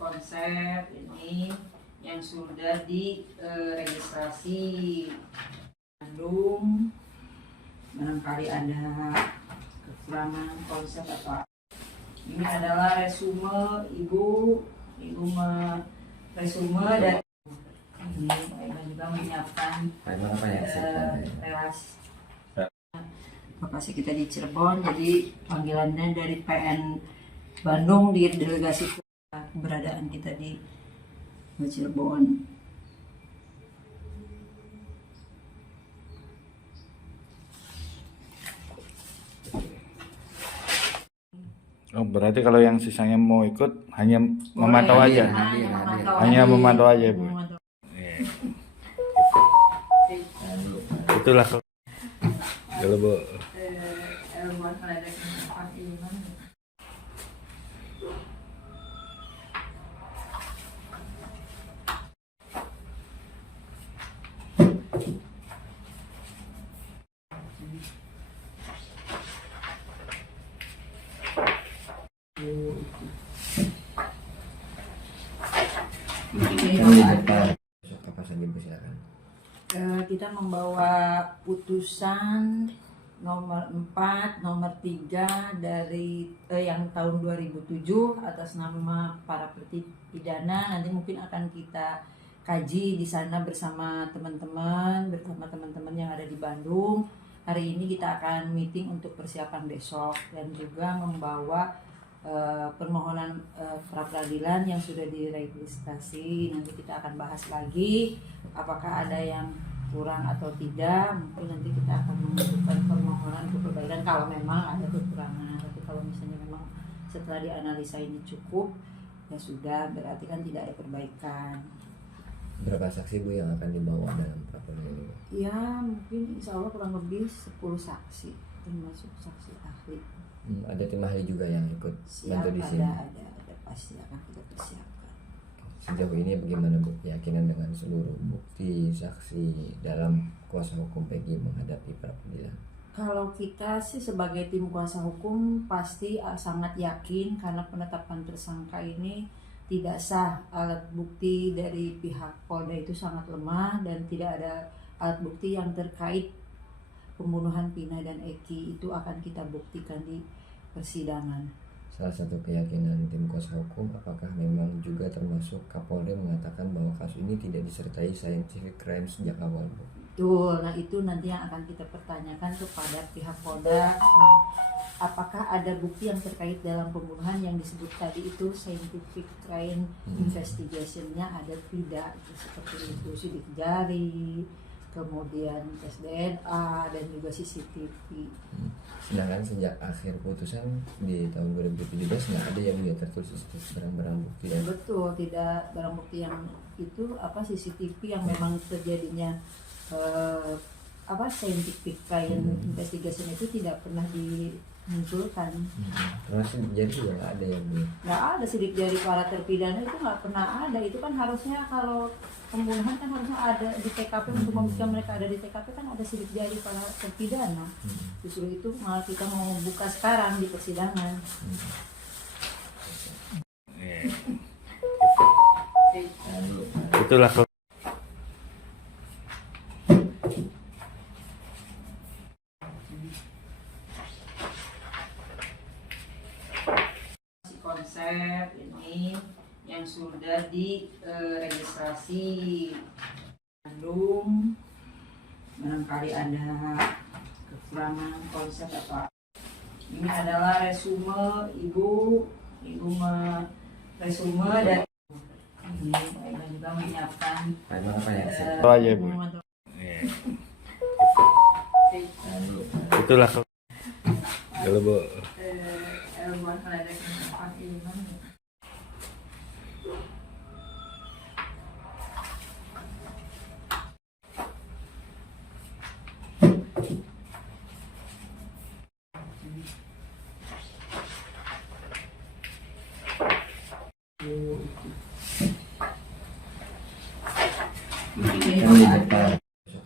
konsep ini yang sudah diregistrasi Bandung. Barangkali ada kekurangan konsep atau ini adalah resume ibu resume dan ini juga menyiapkan relasi lokasi kita di Cirebon, jadi panggilannya dari PN Bandung di delegasi keberadaan kita di Cirebon. Oh, berarti kalau yang sisanya mau ikut hanya memantau aja. Hanya memantau aja, Bu. Itulah kalau Bu. Apa saja Bu, silakan. Kita membawa putusan nomor 4, nomor 3 dari yang tahun 2007 atas nama para terpidana. Nanti mungkin akan kita kaji di sana bersama teman-teman yang ada di Bandung. Hari ini kita akan meeting untuk persiapan besok dan juga membawa permohonan pra peradilan yang sudah diregistrasi. Nanti kita akan bahas lagi apakah ada yang kurang atau tidak. Mungkin nanti kita akan mengajukan permohonan perbaikan kalau memang ada kekurangan. Tapi kalau misalnya memang setelah dianalisa ini cukup, ya sudah, berarti kan tidak ada perbaikan. Berapa saksi Bu yang akan dibawa dalam pra peradilan? Ya mungkin insya Allah kurang lebih 10 saksi, termasuk saksi ahli. Ada tim ahli juga yang ikut Siap, bantu di sini. ada pasti akan kita persiapkan. Sejauh ini bagaimana Bu keyakinan dengan seluruh bukti saksi dalam kuasa hukum Peggy menghadapi pra peradilan? Kalau kita sih sebagai tim kuasa hukum pasti sangat yakin karena penetapan tersangka ini tidak sah. Alat bukti dari pihak Polda itu sangat lemah dan tidak ada alat bukti yang terkait pembunuhan Pina dan Eki. Itu akan kita buktikan di persidangan. Salah satu keyakinan tim kuasa hukum, apakah memang juga termasuk Kapolda mengatakan bahwa kasus ini tidak disertai scientific crime sejak awal Bu? Betul, nah itu nanti yang akan kita pertanyakan kepada pihak Polda. Apakah ada bukti yang terkait dalam pembunuhan yang disebut tadi itu scientific crime investigation-nya ada tidak, seperti itu sidik jari, kemudian tes DNA dan juga CCTV. Sedangkan sejak akhir putusan di tahun 2017 nggak ada yang dia tertulis barang-barang bukti ya? Betul, tidak barang bukti yang itu CCTV yang memang terjadinya scientific crime investigation itu tidak pernah dimunculkan. Termasuk jadi juga nggak ada yang Nggak ada sidik jari para terpidana itu nggak pernah ada. Itu kan harusnya kalau pembunuhan kan harusnya ada di TKP untuk membuktikan mereka ada di TKP kan ada sidik jari para terpidana. Justru itu malah kita mau buka sekarang di persidangan. Itulah kalau Konsep ini yang sudah diregistrasi Bandung. Barangkali ada kekurangan konsep atau ini adalah resume ibu resume dan ini juga menyiapkan aja, Bu. Itulah kalau Bu.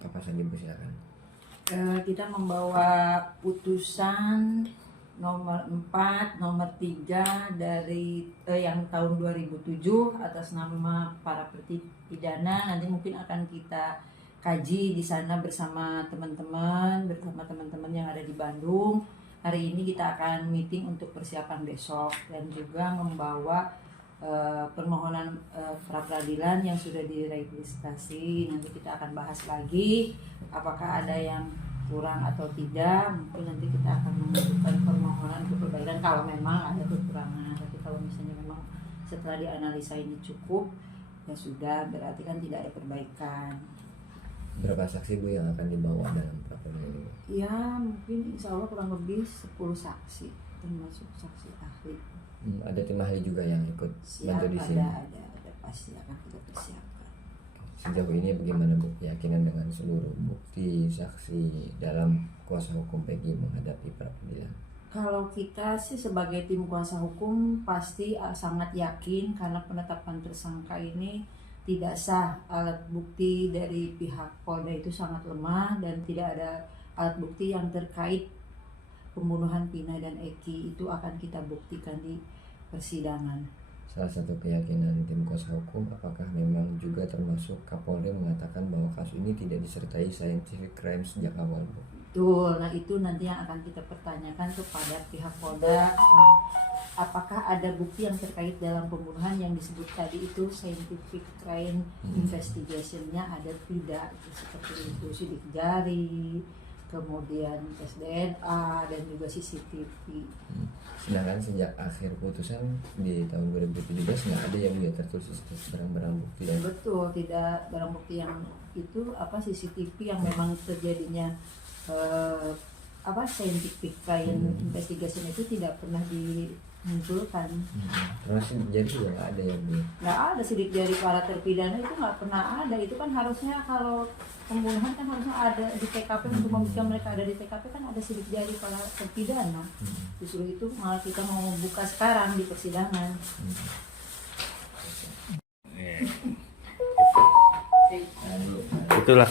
Apa saja Bu, silakan. Kita membawa putusan nomor 4, nomor 3 dari yang tahun 2007 atas nama para terpidana. Nanti mungkin akan kita kaji di sana bersama teman-teman yang ada di Bandung. Hari ini kita akan meeting untuk persiapan besok dan juga membawa permohonan pra peradilan yang sudah diregistrasi. Nanti kita akan bahas lagi apakah ada yang kurang atau tidak. Mungkin nanti kita akan mengajukan permohonan untuk perbaikan kalau memang ada kekurangan. Tapi kalau misalnya memang setelah dianalisa ini cukup, ya sudah, berarti kan tidak ada perbaikan. Berapa saksi Bu yang akan dibawa dalam pra peradilan ini? Ya mungkin insya Allah kurang lebih 10 saksi termasuk saksi ahli. Ada tim ahli juga yang ikut Siap, bantu di sini. ada pasti akan kita persiapkan. Sejauh ini bagaimana Bu keyakinan dengan seluruh bukti saksi dalam kuasa hukum Peggy menghadapi pra peradilan? Kalau kita sih sebagai tim kuasa hukum pasti sangat yakin karena penetapan tersangka ini tidak sah. Alat bukti dari pihak Polda itu sangat lemah dan tidak ada alat bukti yang terkait pembunuhan Pina dan Eki. Itu akan kita buktikan di persidangan. Salah satu keyakinan tim kuasa hukum, apakah memang juga termasuk Kapolri mengatakan bahwa kasus ini tidak disertai scientific crime sejak awal Bu? Betul, nah itu nanti yang akan kita pertanyakan kepada pihak Polda. Apakah ada bukti yang terkait dalam pembunuhan yang disebut tadi itu scientific crime investigation-nya ada tidak? Seperti itu sidik jari, kemudian tes DNA dan juga CCTV. Sedangkan sejak akhir putusan di tahun 2017 nggak ada yang dia tertulis barang-barang bukti dan Betul, tidak barang bukti yang itu CCTV yang memang terjadinya scientific crime investigation itu tidak pernah dimunculkan. termasuk jadi juga nggak ada yang dia. Nggak ada sidik jari para terpidana itu nggak pernah ada. Itu kan harusnya kalau pembunuhan kan harusnya ada di TKP untuk membuktikan mereka ada di TKP kan ada sidik jari para terpidana. Justru itu malah kita mau buka sekarang di persidangan. Itulah